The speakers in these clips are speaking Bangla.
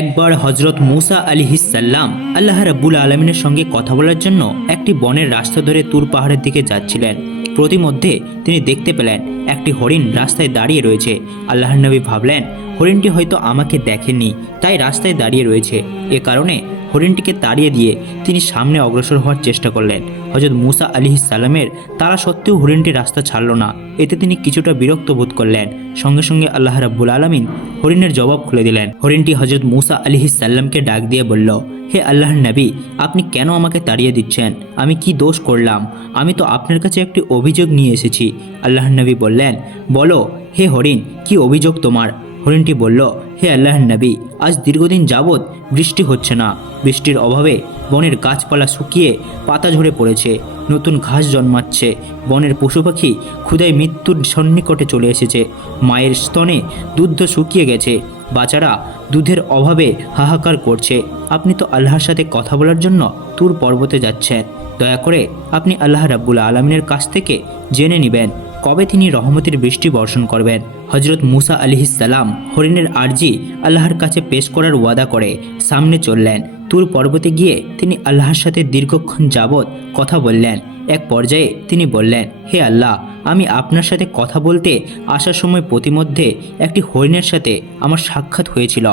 একবার হজরত মুসা আলিহিসাল্লাম আল্লাহ রাব্বুল আলমিনের সঙ্গে কথা বলার জন্য একটি বনের রাস্তা ধরে তুর পাহাড়ের দিকে যাচ্ছিলেন। প্রতিমধ্যে তিনি দেখতে পেলেন একটি হরিণ রাস্তায় দাঁড়িয়ে রয়েছে। আল্লাহর নবী ভাবলেন, হরিণটি হয়তো আমাকে দেখেননি তাই রাস্তায় দাঁড়িয়ে রয়েছে। এ কারণে হরিণটিকে তাড়িয়ে দিয়ে তিনি সামনে অগ্রসর হওয়ার চেষ্টা করলেন। হজরত মুসা আলি সালামের তারা সত্ত্বেও হরিণটি রাস্তা ছাড়ল না। এতে তিনি কিছুটা বিরক্ত বোধ করলেন। সঙ্গে সঙ্গে আল্লাহ রাব্বুল আলমিন হরিণের জবাব খুলে দিলেন। হরিণটি হজরত মুসা আলি সাল্লামকে ডাক দিয়ে বলল, হে আল্লাহর নবী, আপনি কেন আমাকে তাড়িয়ে দিচ্ছেন? আমি কি দোষ করলাম? আমি তো আপনার কাছে একটি অভিযোগ নিয়ে এসেছি। আল্লাহর নবী বললেন, বলো, হে হরিণ, কি অভিযোগ তোমার? হরিণটি বলল, হে আল্লাহর নবী, আজ দীর্ঘদিন যাবৎ বৃষ্টি হচ্ছে না। বৃষ্টির অভাবে বনের গাছপালা শুকিয়ে পাতা ঝরে পড়েছে, নতুন ঘাস জন্মাচ্ছে, বনের পশু পাখি ক্ষুদায় মৃত্যুর সন্নিকটে চলে এসেছে, মায়ের স্তনে দুধ শুকিয়ে গেছে, বাচ্চারা দুধের অভাবে হাহাকার করছে। আপনি তো আল্লাহর সাথে কথা বলার জন্য তুর পর্বতে যাচ্ছেন। দয়া করে আপনি আল্লাহ রাব্বুল আলমিনের কাছ থেকে জেনে নেবেন। কবে তিনি রহমতের বৃষ্টি বর্ষণ করবেন? হজরত মুসা আলিহিসাল্লাম হরিণের আর্জি আল্লাহর কাছে পেশ করার ওয়াদা করে সামনে চললেন। তুর পর্বতে গিয়ে তিনি আল্লাহর সাথে দীর্ঘক্ষণ যাবৎ কথা বললেন। এক পর্যায়ে তিনি বললেন, হে আল্লাহ, আমি আপনার সাথে কথা বলতে আসার সময় প্রতিমধ্যে একটি হরিণের সাথে আমার সাক্ষাৎ হয়েছিল।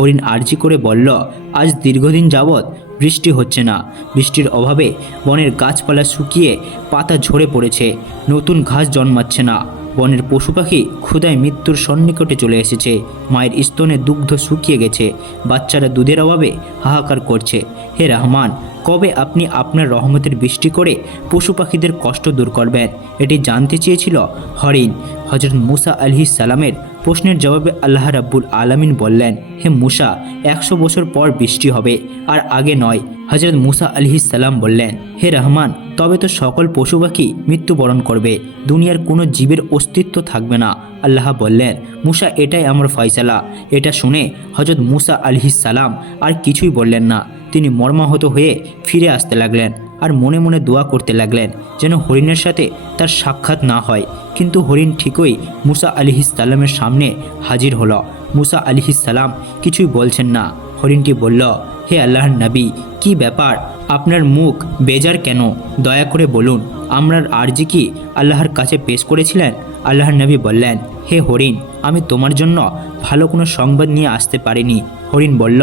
হরিণ আর্জি করে বলল, আজ দীর্ঘদিন যাবৎ বৃষ্টি হচ্ছে না। বৃষ্টির অভাবে বনের গাছপালা শুকিয়ে পাতা ঝরে পড়েছে। নতুন ঘাস জন্মাচ্ছে না। বনের পশু পাখি ক্ষুদায় মৃত্যুর সন্নিকটে চলে এসেছে। মায়ের স্তনে দুগ্ধ শুকিয়ে গেছে। বাচ্চারা দুধের অভাবে হাহাকার করছে। হে রহমান, কবে আপনি আপনার রহমতের বৃষ্টি করে পশু পাখিদের কষ্ট দূর করবেন? এটি জানতে চেয়েছিল হরিণ। হজরত মুসা আলহি সালামের প্রশ্নের জবাবে আল্লাহ রাব্বুল আলামিন বললেন, হে মুসা, একশো বছর পর বৃষ্টি হবে, আর আগে নয়। হজরত মুসা সালাম বললেন, হে রহমান, তবে তো সকল পশু পাখি মৃত্যুবরণ করবে, দুনিয়ার কোনো জীবের অস্তিত্ব থাকবে না। আল্লাহ বললেন, মুসা, এটাই আমার ফয়সালা। এটা শুনে হজরত মুসা সালাম আর কিছুই বললেন না। তিনি মর্মাহত হয়ে ফিরে আসতে লাগলেন আর মনে মনে দোয়া করতে লাগলেন, যেন হরিণের সাথে তার সাক্ষাৎ না হয়। কিন্তু হরিণ ঠিকই মুসা আলিহিসাল্লামের সামনে হাজির হলো। মুসা আলিহিসাল্লাম কিছুই বলছেন না। হরিণটি বলল, হে আল্লাহর নবী, কি ব্যাপার? আপনার মুখ বেজার কেন? দয়া করে বলুন, আমরার আর্জি কি আল্লাহর কাছে পেশ করেছিলেন? আল্লাহর নবী বললেন, হে হরিণ, আমি তোমার জন্য ভালো কোনো সংবাদ নিয়ে আসতে পারিনি। হরিণ বলল,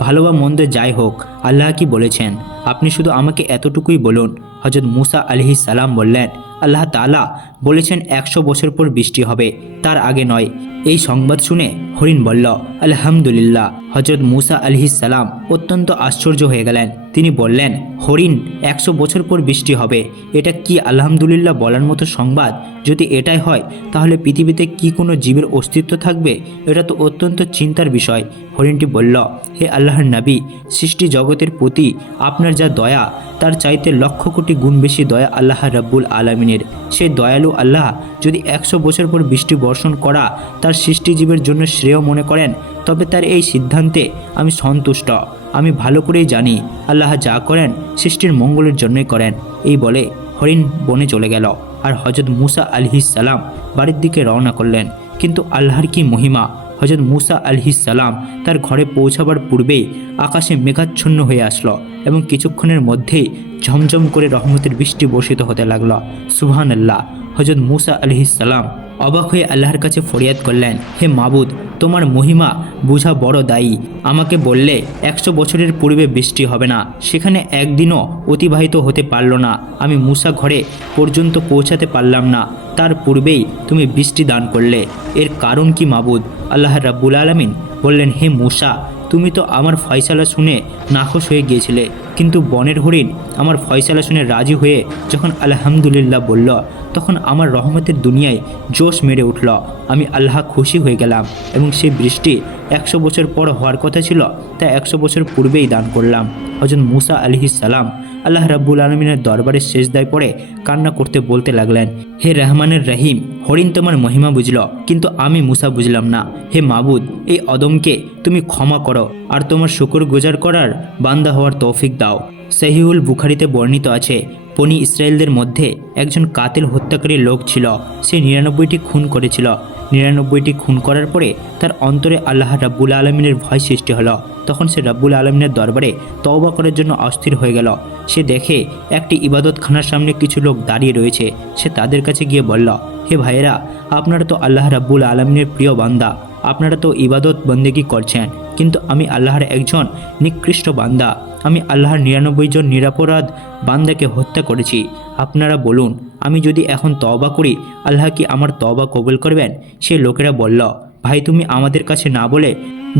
ভালো বা মন্দ যাই হোক, আল্লাহ কি বলেছেন? আপনি শুধু আমাকে এতটুকুই বলুন। হজরত মুসা আলহি সালাম বললেন আল্লাহ তালা বলেছেন, একশো বছর পর বৃষ্টি হবে, তার আগে নয়। এই সংবাদ শুনে হরিণ বলল, আলহামদুলিল্লাহ। হজরত মুসা আলহি সালাম অত্যন্ত আশ্চর্য হয়ে গেলেন। তিনি বললেন, হরিণ, একশো বছর পর বৃষ্টি হবে। এটা কি আলহামদুলিল্লাহ বলার মতো সংবাদ? যদি এটাই হয়, তাহলে পৃথিবীতে কি কোনো জীবের অস্তিত্ব থাকবে? এটা তো অত্যন্ত চিন্তার বিষয়। হরিণটি বলল, হে আল্লাহর নাবী, সৃষ্টি জগতের প্রতি আপনার যা দয়া, তার চাইতে লক্ষ কোটি গুণ বেশি দয়া আল্লাহ রাব্বুল আলমিনের সেই দয়ালু আল্লাহ যদি একশো বছর পর বৃষ্টি বর্ষণ করা তার সৃষ্টিজীবের জন্য শ্রেয় মনে করেন, তবে তার এই সিদ্ধান্তে আমি সন্তুষ্ট। আমি ভালো করেই জানি, আল্লাহ যা করেন সৃষ্টির মঙ্গলের জন্যই করেন। এই বলে হরিণ বনে চলে গেল। আর হজরত মুসা আলহিস সালাম বাড়ির দিকে রওনা করলেন। কিন্তু আল্লাহর কি মহিমা? হজরত মুসা আলহিস সালাম তার ঘরে পৌঁছাবার পূর্বেই আকাশে মেঘাচ্ছন্ন হয়ে আসলো এবং কিছুক্ষণের মধ্যেই ঝমঝম করে রহমতের বৃষ্টি বর্ষিত হতে লাগল। সুবহান আল্লাহ হজরত মুসা আলহিস সালাম অবাক হয়ে আল্লাহর কাছে ফরিয়াদ করলেন, হে মাবুদ, তোমার মহিমা বোঝা বড় দায়ী। আমাকে বললে একশো বছরের পূর্বে বৃষ্টি হবে না, সেখানে একদিনও অতিবাহিত হতে পারল না। আমি মুসা ঘরে পর্যন্ত পৌঁছাতে পারলাম না। তার পূর্বেই তুমি বৃষ্টি দান করলে। এর কারণ কি মাবুদ? আল্লাহ রাব্বুল আলমিন বললেন, হে মুসা, তুমি তো আমার ফয়সালা শুনে নাখোশ হয়ে গিয়েছিলে। কিন্তু বনের হরিণ আমার ফয়সালা শুনে রাজি হয়ে যখন আলহামদুলিল্লাহ বলল, তখন আমার রহমতের দুনিয়ায় জোশ মেরে উঠল। আমি আল্লাহ খুশি হয়ে গেলাম এবং সেই বৃষ্টি একশো বছর পর হওয়ার কথা ছিল, তা একশো বছর পূর্বেই দান করলাম। হজরত মুসা আলহি সালাম আল্লাহ রাব্বুল আলমিনের দরবারে শেষদায় পড়ে কান্না করতে বলতে লাগলেন, হে রহমানের রহিম, হরিণ তোমার মহিমা বুঝল, কিন্তু আমি মুসা বুঝলাম না। হে মাবুদ, এই অদমকে তুমি ক্ষমা করো, আর তোমার শুকুর গুজার করার বান্দা হওয়ার তৌফিক দাও। সহিউল বুখারিতে বর্ণিত আছে, বনি ইসরায়েলদের মধ্যে একজন কাতিল হত্যাকারী লোক ছিল, সে নিরানব্বইটি খুন করেছিল। নিরানব্বইটি খুন করার পরে তার অন্তরে আল্লাহ রাব্বুল আলমিনের ভয় সৃষ্টি হলো। তখন সে রাব্বুল আলমিনের দরবারে তওবা করার জন্য অস্থির হয়ে গেল। সে দেখে একটি ইবাদতখানার সামনে কিছু লোক দাঁড়িয়ে রয়েছে। সে তাদের কাছে গিয়ে বলল, হে ভাইয়েরা, আপনারা তো আল্লাহ রাব্বুল আলমিনের প্রিয় বান্দা। আপনারা তো ইবাদত বন্দেগি করছেন, কিন্তু আমি আল্লাহর একজন নিকৃষ্ট বান্দা। আমি আল্লাহর নিরানব্বই জন নিরাপরাধ বান্দাকে হত্যা করেছি। আপনারা বলুন, আমি যদি এখন তওবা করি, আল্লাহ কি আমার তবা কবুল করবেন? সে লোকেরা বলল, ভাই, তুমি আমাদের কাছে না বলে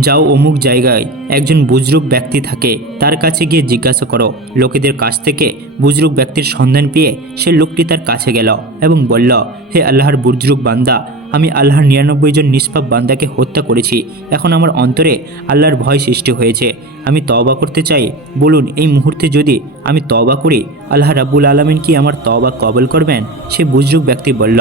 যাও অমুক জায়গায়। একজন বুজরুক ব্যক্তি থাকে, তার কাছে গিয়ে জিজ্ঞাসা করো। লোকেদের কাছ থেকে বুজরুক ব্যক্তির সন্ধান পেয়ে সে লোকটি তার কাছে গেল এবং বলল, হে আল্লাহর বুজরুক বান্দা আমি আল্লাহর নিরানব্বই জন নিষ্পাপ বান্দাকে হত্যা করেছি। এখন আমার অন্তরে আল্লাহর ভয় সৃষ্টি হয়েছে। আমি তওবা করতে চাই। বলুন, এই মুহূর্তে যদি আমি তওবা করি, আল্লাহ রাব্বুল আলমিন কি আমার তওবা কবল করবেন? সে বুজরুক ব্যক্তি বলল।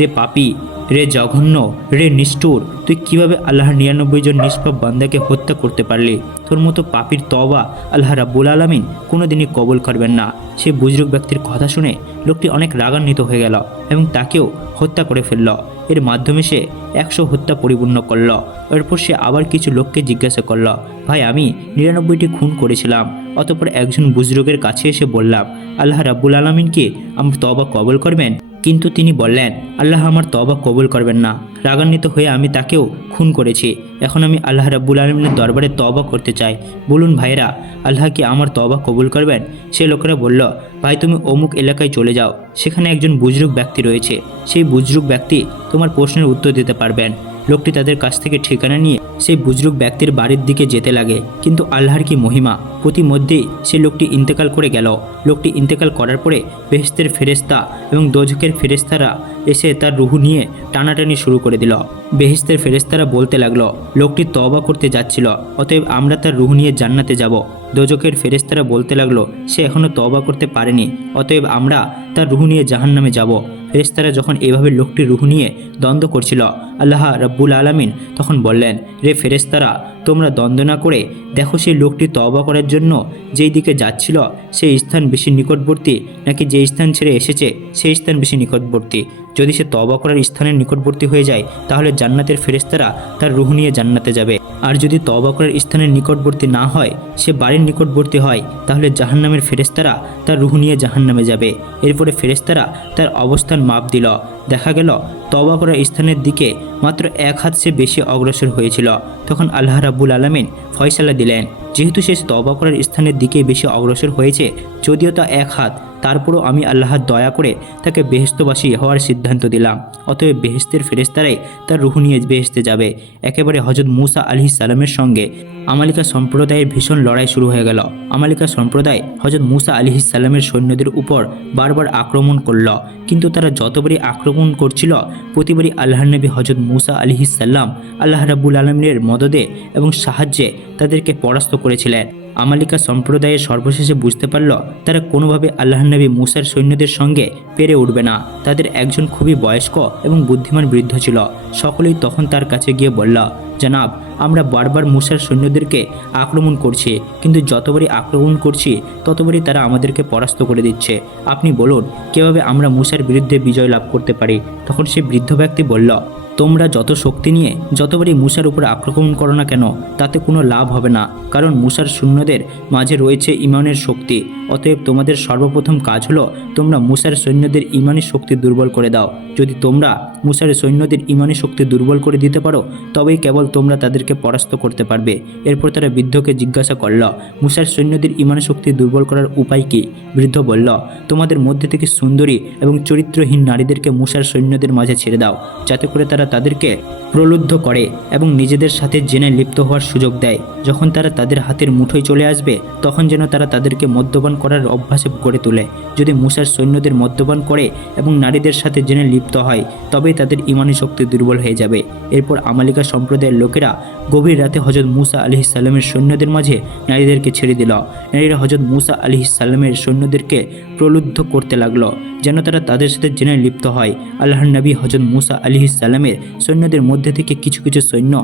রে পাপি, রে জঘন্য, রে নিষ্ঠুর, তুই কীভাবে আল্লাহর নিরানব্বই জন নিষ্পাপ বান্দাকে হত্যা করতে পারলি? তোর মতো পাপির তবা আল্লাহ রাব্বুল আলমিন কোনোদিনই কবল করবেন না। সে বুজরুক ব্যক্তির কথা শুনে লোকটি অনেক রাগান্বিত হয়ে গেল এবং তাকেও হত্যা করে ফেলল। এর মাধ্যমে সে একশো হত্যা পরিপূর্ণ করল। এরপর সে আবার কিছু লোককে জিজ্ঞাসা করল, ভাই, আমি নিরানব্বইটি খুন করেছিলাম। অতপর একজন বুজরুগের কাছে এসে বললাম, আল্লাহ রাব্বুল আলমিনকে আমার তবা কবল করবেন? কিন্তু তিনি বললেন, আল্লাহ আমার তবা কবুল করবেন না। রাগান্বিত হয়ে আমি তাকেও খুন করেছি। এখন আমি আল্লাহ রাব্বুল আলমিনের দরবারে তবা করতে চাই। বলুন ভাইরা আল্লাহ কি আমার তবা কবুল করবেন? সে লোকেরা বলল, ভাই, তুমি অমুক এলাকায় চলে যাও। সেখানে একজন বুজরুক ব্যক্তি রয়েছে। সেই বুজরুক ব্যক্তি তোমার প্রশ্নের উত্তর দিতে পারবেন। লোকটি তাদের কাছ থেকে ঠিকানা নিয়ে সেই বুজরুক ব্যক্তির বাড়ির দিকে যেতে লাগে। কিন্তু আল্লাহর কি মহিমা? প্রতিমধ্যেই সে লোকটি ইন্তেকাল করে গেল। লোকটি ইন্তেকাল করার পরে বেহেস্তের ফেরেস্তা এবং দোজকের ফেরেস্তারা এসে তার রুহু নিয়ে টানাটানি শুরু করে দিল। বেহেস্তের ফেরেস্তারা বলতে লাগল, লোকটি তওবা করতে যাচ্ছিল, অতএব আমরা তার রুহু নিয়ে জান্নাতে যাব। দোজকের ফেরেস্তারা বলতে লাগল, সে এখনও তওবা করতে পারেনি, অতএব আমরা তার রুহু নিয়ে জাহান্নামে যাব। ফেরেস্তারা যখন এভাবে লোকটি রুহ নিয়ে দ্বন্দ্ব করছিল, আল্লাহ রাব্বুল আলামিন তখন বললেন রে ফেরেস্তারা তোমরা দ্বন্দ্ব না করে দেখো সেই লোকটি তওবা করার জন্য যেই দিকে যাচ্ছিল, সেই স্থান বেশি নিকটবর্তী নাকি যে স্থান ছেড়ে এসেছে, সেই স্থান বেশি নিকটবর্তী। যদি সে তওবা করার স্থানের নিকটবর্তী হয়ে যায়, তাহলে জান্নাতের ফেরেস্তারা তার রুহ নিয়ে জান্নাতে যাবে। আর যদি তওবা করার স্থানের নিকটবর্তী না হয়, সে বাড়ির নিকটবর্তী হয়, তাহলে জাহান্নামের ফেরেস্তারা তার রুহ নিয়ে জাহান্নামে যাবে। এরপরে ফেরেস্তারা তার অবস্থান মাপ দিল। দেখা গেল তবা করা স্থানের দিকে মাত্র এক হাত সে বেশি অগ্রসর হয়েছিল। তখন আল্লাহ রাবুল আলমিন ফয়সালা দিলেন যেহেতু সে তওবা করার স্থানের দিকে বেশি অগ্রসর হয়েছে, যদিও তা এক হাত, তারপরও আমি আল্লাহর দয়া করে তাকে বেহেস্তবাসী হওয়ার সিদ্ধান্ত দিলাম। অতএব বেহেস্তের ফেরেস্তারাই তার রুহু নিয়ে বেহেস্তে যাবে। একেবারে হজরত মুসা আলহি সালামের সঙ্গে আমালিকা সম্প্রদায়ের ভীষণ লড়াই শুরু হয়ে গেল। আমালিকা সম্প্রদায় হজরত মুসা আলিহি সাল্লামের সৈন্যদের উপর বারবার আক্রমণ করল, কিন্তু তারা যতবারই আক্রমণ করছিল, প্রতিবারই আল্লাহ নবী হজরত মুসা আলিহি সাল্লাম আল্লাহ রাবুল আলমের মদদে এবং সাহায্যে তাদেরকে পরাস্ত করেছিলেন। আমালিকা সম্প্রদায়ের সর্বশেষে বুঝতে পারল, তারা কোনোভাবে আল্লাহ নবী মুসার সৈন্যদের সঙ্গে পেরে উঠবে না। তাদের একজন খুবই বয়স্ক এবং বুদ্ধিমান বৃদ্ধ ছিল। সকলেই তখন তার কাছে গিয়ে বলল, জানাব, আমরা বারবার মুসার সৈন্যদেরকে আক্রমণ করছি, কিন্তু যতবারই আক্রমণ করছি, ততবারই তারা আমাদেরকে পরাস্ত করে দিচ্ছে। আপনি বলুন, কীভাবে আমরা মুসার বিরুদ্ধে বিজয় লাভ করতে পারি? তখন সে বৃদ্ধ ব্যক্তি বলল তোমরা যত শক্তি নিয়ে যতবারই মুসার উপর আক্রমণ করো না কেন, তাতে কোনো লাভ হবে না, কারণ মুসার সৈন্যদের মাঝে রয়েছে ইমানের শক্তি। অতএব তোমাদের সর্বপ্রথম কাজ হলো, তোমরা মুসার সৈন্যদের ইমানি শক্তি দুর্বল করে দাও। যদি তোমরা মুসার সৈন্যদের ইমানি শক্তি দুর্বল করে দিতে পারো, তবেই কেবল তোমরা তাদেরকে পরাস্ত করতে পারবে। এরপর তারা বৃদ্ধকে জিজ্ঞাসা করল, মুসার সৈন্যদের ইমানি শক্তি দুর্বল করার উপায় কী? বৃদ্ধ বলল, তোমাদের মধ্যে থেকে সুন্দরী এবং চরিত্রহীন নারীদেরকে মুসার সৈন্যদের মাঝে ছেড়ে দাও, যাতে করে তারা তাদেরকে প্রলুব্ধ করে এবং নিজেদের সাথে জেনে লিপ্ত হওয়ার সুযোগ দেয়। যখন তারা তাদের হাতের মুঠোয় চলে আসবে, তখন যেন তারা তাদেরকে মদ্যপান করার অভ্যাসে গড়ে তোলে। যদি মুসার সৈন্যদের মদ্যপান করে এবং নারীদের সাথে জেনে লিপ্ত হয়, তবেই তাদের ইমানি শক্তি দুর্বল হয়ে যাবে। এরপর আমালিকা সম্প্রদায়ের লোকেরা গভীর রাতে হজরত মুসা আলি সাল্লামের সৈন্যদের মাঝে নারীদেরকে ছেড়ে দিল। নারীরা হজরত মুসা আলি সাল্লামের সৈন্যদেরকে প্রলুব্ধ করতে লাগল, যেন তারা তাদের সাথে জেনে লিপ্ত হয়। আল্লাহর নবী হজরত মুসা আলি সাল্লামের সৈন্যদের মধ্যে থেকে কিছু কিছু সৈন্য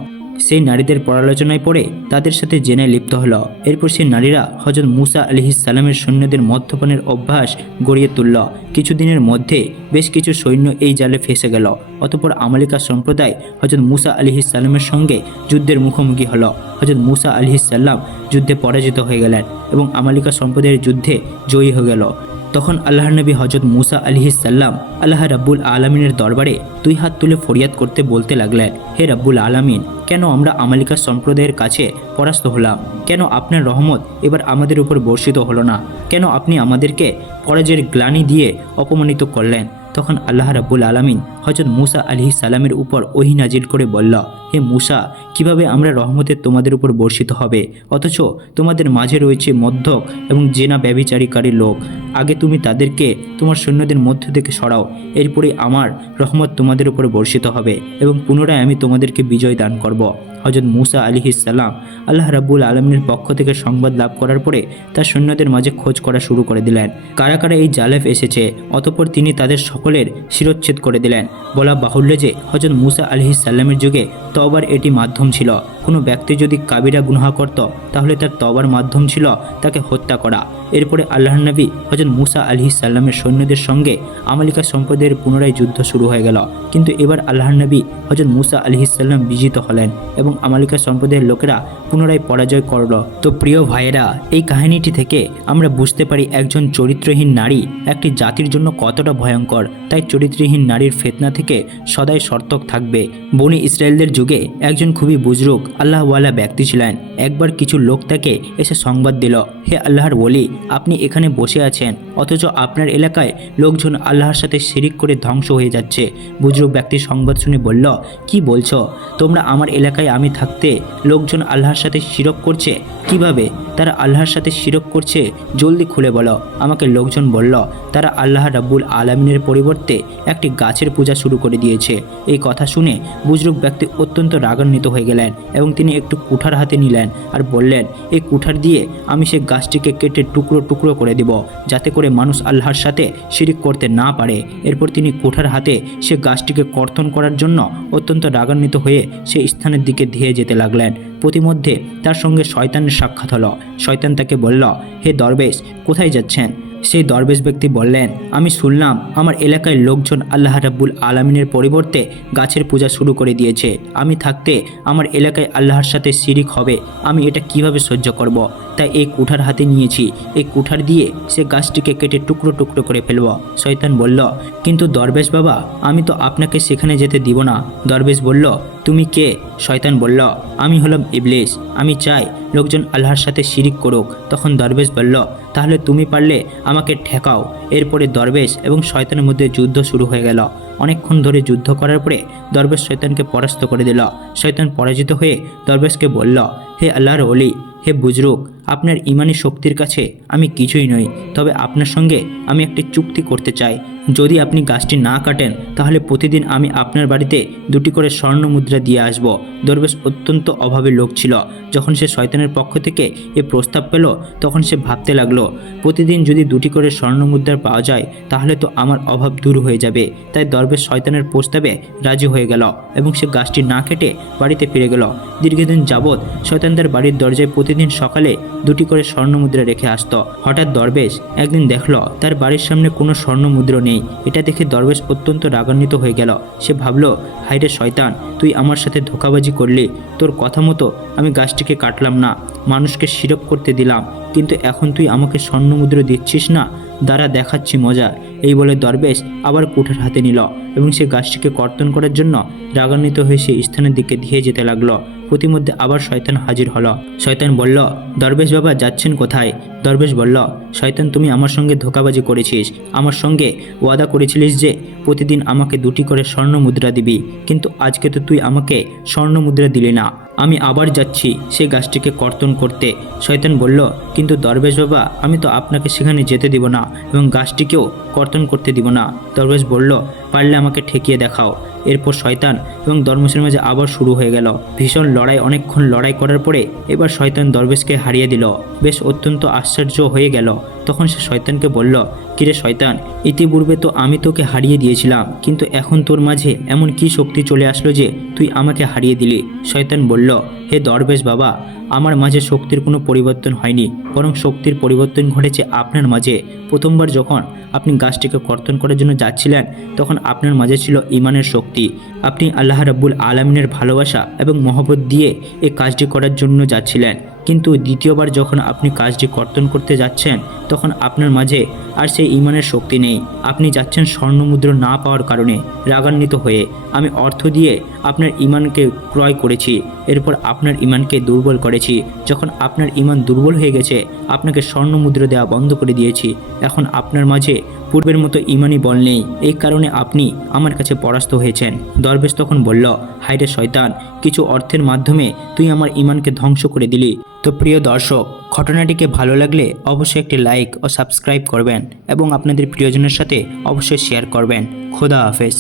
সেই নারীদের পরালোচনায় পড়ে তাদের সাথে জেনে লিপ্ত হলো। এরপর সেই নারীরা হজরত মুসা আলহিসাল্লামের সৈন্যদের মদ্যপানের অভ্যাস গড়িয়ে তুলল। কিছুদিনের মধ্যে বেশ কিছু সৈন্য এই জালে ফেসে গেল। অতপর আমালিকা সম্প্রদায় হজরত মুসা আলহিসাল্লামের সঙ্গে যুদ্ধের মুখোমুখি হলো। হজরত মুসা আলহিসাল্লাম যুদ্ধে পরাজিত হয়ে গেলেন এবং আমালিকা সম্প্রদায়ের যুদ্ধে জয়ী হয়ে গেল। তখন আল্লাহর নবী হজরত মুসা আলহিসাল্লাম আল্লাহ রাব্বুল আলমিনের দরবারে দুই হাত তুলে ফরিয়াদ করতে বলতে লাগলেন, হে রাব্বুল আলমিন, কেন আমরা আমালিকা সম্প্রদায়ের কাছে পরাস্ত হলাম? কেন আপনার রহমত এবার আমাদের উপর বর্ষিত হলো না? কেন আপনি আমাদেরকে পরাজয়ের গ্লানি দিয়ে অপমানিত করলেন? তখন আল্লাহ রাব্বুল আলামিন হজরত মুসা আলহি সালামের উপর ওহি নাজিল করে বলল, হে মুসা, কীভাবে আমরা রহমতের তোমাদের উপর বর্ষিত হবে? অথচ তোমাদের মাঝে রয়েছে মধ্যক এবং জেনা ব্যবিচারীকারী লোক। আগে তুমি তাদেরকে তোমার সৈন্যদের মধ্য থেকে সরাও। এরপরে আমার রহমত তোমাদের উপর বর্ষিত হবে এবং পুনরায় আমি তোমাদেরকে বিজয় দান করব। হজরত মুসা আলিহিসাল্লাম আল্লাহ রাব্বুল আলমিনের পক্ষ থেকে সংবাদ লাভ করার পরে তার সৈন্যদের মাঝে খোঁজ করা শুরু করে দিলেন। কারা কারা এই জালেফ এসেছে, অতপর তিনি তাদের সকলের শিরোচ্ছেদ করে দিলেন। বলা বাহুল্য যে হজরত মুসা আলি ইসাল্লামের যুগে তবার এটি মাধ্যম ছিল। কোনো ব্যক্তি যদি কাবিরা গুনহা করত, তাহলে তার তবার মাধ্যম ছিল তাকে হত্যা করা। এরপরে আল্লাহর নবী হজরত মুসা আলহি সাল্লামের সৈন্যদের সঙ্গে আমালিকা সম্প্রদায়ের পুনরায় যুদ্ধ শুরু হয়ে গেল। কিন্তু এবার আল্লাহর নবী হজরত মুসা আলহি সাল্লাম বিজিত হলেন এবং আমালিকা সম্প্রদায়ের লোকেরা পুনরায় পরাজয় করল। তো প্রিয় ভাইয়েরা, এই কাহিনীটি থেকে আমরা বুঝতে পারি একজন চরিত্রহীন নারী একটি জাতির জন্য কতটা ভয়ঙ্কর। তাই চরিত্রহীন নারীর ফেতনা থেকে সদাই সর্তক থাকবে। বনি ইসরায়েলদের যুগে একজন খুবই বুজরুক আল্লাহওয়ালা ব্যক্তি ছিলেন। একবার কিছু লোক তাকে এসে সংবাদ দিল, হে আল্লাহর বলি আপনি এখানে বসে আছেন, অথচ আপনার এলাকায় লোকজন আল্লাহর সাথে শিরিক করে ধ্বংস হয়ে যাচ্ছে। বুজরুক ব্যক্তি সংবাদ শুনে বলল, কি বলছো? তোমরা আমার এলাকায় আমি থাকতে লোকজন আল্লাহর সাথে শিরক করছে? কীভাবে? তারা আল্লাহর সাথে শিরক করছে, জলদি খুলে বলো। আমাকে লোকজন বলল, তারা আল্লাহ রাব্বুল আলমিনের পরিবর্তে একটি গাছের পূজা শুরু করে দিয়েছে। এই কথা শুনে বুজরুক ব্যক্তি অত্যন্ত রাগান্বিত হয়ে গেলেন এবং তিনি একটু কুঠার হাতে নিলেন আর বললেন, এই কুঠার দিয়ে আমি সে গাছটিকে কেটে টুকরো টুকরো করে দেব, যাতে করে মানুষ আল্লাহর সাথে শিরিক করতে না পারে। এরপর তিনি কুঠার হাতে সে গাছটিকে কর্তন করার জন্য অত্যন্ত রাগান্বিত হয়ে সে স্থানের দিকে ধেয়ে যেতে লাগলেন। প্রতিমধ্যে তার সঙ্গে শয়তানের সাক্ষাৎ হলো। শয়তান তাকে বলল হে দরবেশ কোথায় যাচ্ছেন? সেই দরবেশ ব্যক্তি বললেন, আমি শুনলাম আমার এলাকায় লোকজন আল্লাহ রাব্বুল আলমিনের পরিবর্তে গাছের পূজা শুরু করে দিয়েছে। আমি থাকতে আমার এলাকায় আল্লাহর সাথে শিরিক হবে। আমি এটা কীভাবে সহ্য করব। তাই এই কুঠার হাতে নিয়েছি। এই কুঠার দিয়ে সে গাছটিকে কেটে টুকরো টুকরো করে ফেলব। শয়তান বলল, কিন্তু দরবেশ বাবা, আমি তো আপনাকে সেখানে যেতে দিব না। দরবেশ বলল, তুমি কে? শয়তান বলল, আমি হলাম ইবলিস। আমি চাই লোকজন আল্লাহর সাথে শিরিক করুক। তখন দরবেশ বলল তাহলে তুমি পারলে আমাকে ঠেকাও। এরপরে দরবেশ এবং শয়তানের মধ্যে যুদ্ধ শুরু হয়ে গেল। অনেকক্ষণ ধরে যুদ্ধ করার পরে দরবেশ শৈতানকে পরাস্ত করে দিল। শৈতান পরাজিত হয়ে দরবেশকে বলল, হে আল্লাহর অলি হে বুজরুক আপনার ইমানি শক্তির কাছে আমি কিছুই নই। তবে আপনার সঙ্গে আমি একটি চুক্তি করতে চাই। যদি আপনি গাছটি না কাটেন, তাহলে প্রতিদিন আমি আপনার বাড়িতে দুটি করে স্বর্ণ মুদ্রা দিয়ে আসব। দরবেশ অত্যন্ত অভাবের লোক ছিল। যখন সে শয়তানের পক্ষ থেকে এ প্রস্তাব পেল, তখন সে ভাবতে লাগল, প্রতিদিন যদি দুটি করে স্বর্ণ মুদ্রা পাওয়া যায়, তাহলে তো আমার অভাব দূর হয়ে যাবে। তাই দরবেশ শয়তানের প্রস্তাবে রাজি হয়ে গেল এবং সে গাছটি না কেটে বাড়িতে ফিরে গেল। দীর্ঘদিন যাবৎ শয়তানদের বাড়ির দরজায় প্রতিদিন সকালে দুটি করে স্বর্ণ মুদ্রা রেখে আসত। হঠাৎ দরবেশ একদিন দেখল, তার বাড়ির সামনে কোনো স্বর্ণ মুদ্রা নেই। এটা দেখে দরবেশ অত্যন্ত রাগান্বিত হয়ে গেল। সে ভাবল হাইরে শয়তান, তুই আমার সাথে ধোকাবাজি করলি। তোর কথা মতো আমি গাছটিকে কাটলাম না। মানুষকে শিরপ করতে দিলাম। কিন্তু এখন তুই আমাকে স্বর্ণ মুদ্রা দিচ্ছিস না? দ্বারা দেখাচ্ছি মজা। এই বলে দরবেশ আবার কুঠার হাতে নিল এবং সে গাছটিকে কর্তন করার জন্য রাগান্বিত হয়ে সে স্থানের দিকে ধেয়ে যেতে লাগল। প্রতিমধ্যে আবার শয়তান হাজির হলো। শয়তান বলল, দরবেশ বাবা, যাচ্ছেন কোথায়? দরবেশ বলল, শয়তান, তুমি আমার সঙ্গে ধোকাবাজি করেছিস। আমার সঙ্গে ওয়াদা করেছিলিস যে প্রতিদিন আমাকে দুটি করে স্বর্ণ মুদ্রা দিবি। কিন্তু আজকে তো তুই আমাকে স্বর্ণ মুদ্রা দিলি না। আমি আবার যাচ্ছি সেই গাছটিকে কর্তন করতে। শয়তান বলল, কিন্তু দরবেশ বাবা, আমি তো আপনাকে সেখানে যেতে দিব না এবং গাছটিকেও কর্তন করতে দিব না। দরবেশ বলল পারলে আমাকে ঠেকিয়ে দেখাও। এরপর শয়তান এবং দরবেশের মাঝে আবার শুরু হয়ে গেল। ভীষণ লড়াই, অনেকক্ষণ লড়াই করার পরে এবার শয়তান দরবেশকে হারিয়ে দিল। বেশ অত্যন্ত আশ্চর্য হয়ে গেল। তখন সে শয়তানকে বলল, কিরে শয়তান, ইতিপূর্বে তো আমি তোকে হারিয়ে দিয়েছিলাম, কিন্তু এখন তোর মাঝে এমন কি শক্তি চলে আসলো যে তুই আমাকে হারিয়ে দিলি? শয়তান বলল, হে দরবেশ বাবা, আমার মাঝে শক্তির কোনো পরিবর্তন হয়নি, বরং শক্তির পরিবর্তন ঘটেছে আপনার মাঝে। প্রথমবার যখন আপনি গাছটিকে কর্তন করার জন্য যাচ্ছিলেন, তখন আপনার মাঝে ছিল ইমানের শক্তি, আপনি আল্লাহ রাব্বুল আলমিনের ভালোবাসা এবং মহব্বত দিয়ে এই কাজটি করার জন্য যাচ্ছিলেন। কিন্তু দ্বিতীয়বার যখন আপনি কাজটি কর্তন করতে যাচ্ছেন তখন আপনার মাঝে আর সেই ইমানের শক্তি নেই। আপনি যাচ্ছেন স্বর্ণমুদ্র না পাওয়ার কারণে রাগান্বিত হয়ে। আমি অর্থ দিয়ে আপনার ইমানকে ক্রয় করেছি, এরপর আপনার ইমানকে দুর্বল করেছি। যখন আপনার ইমান দুর্বল হয়ে গেছে, আপনাকে স্বর্ণমুদ্র দেওয়া বন্ধ করে দিয়েছি। এখন আপনার মাঝে পূর্বের মতো ইমানই বল নেই। এই কারণে আপনি আমার কাছে পরাস্ত হয়েছেন। দরবেশ তখন বলল হাইরে শয়তান, কিছু অর্থের মাধ্যমে তুই আমার ইমানকে ধ্বংস করে দিলি। তো প্রিয় দর্শক, ঘটনাটিকে ভালো লাগলে অবশ্যই একটি লাইক ও সাবস্ক্রাইব করবেন এবং আপনাদের প্রিয়জনের সাথে অবশ্যই শেয়ার করবেন। খোদা হাফেজ।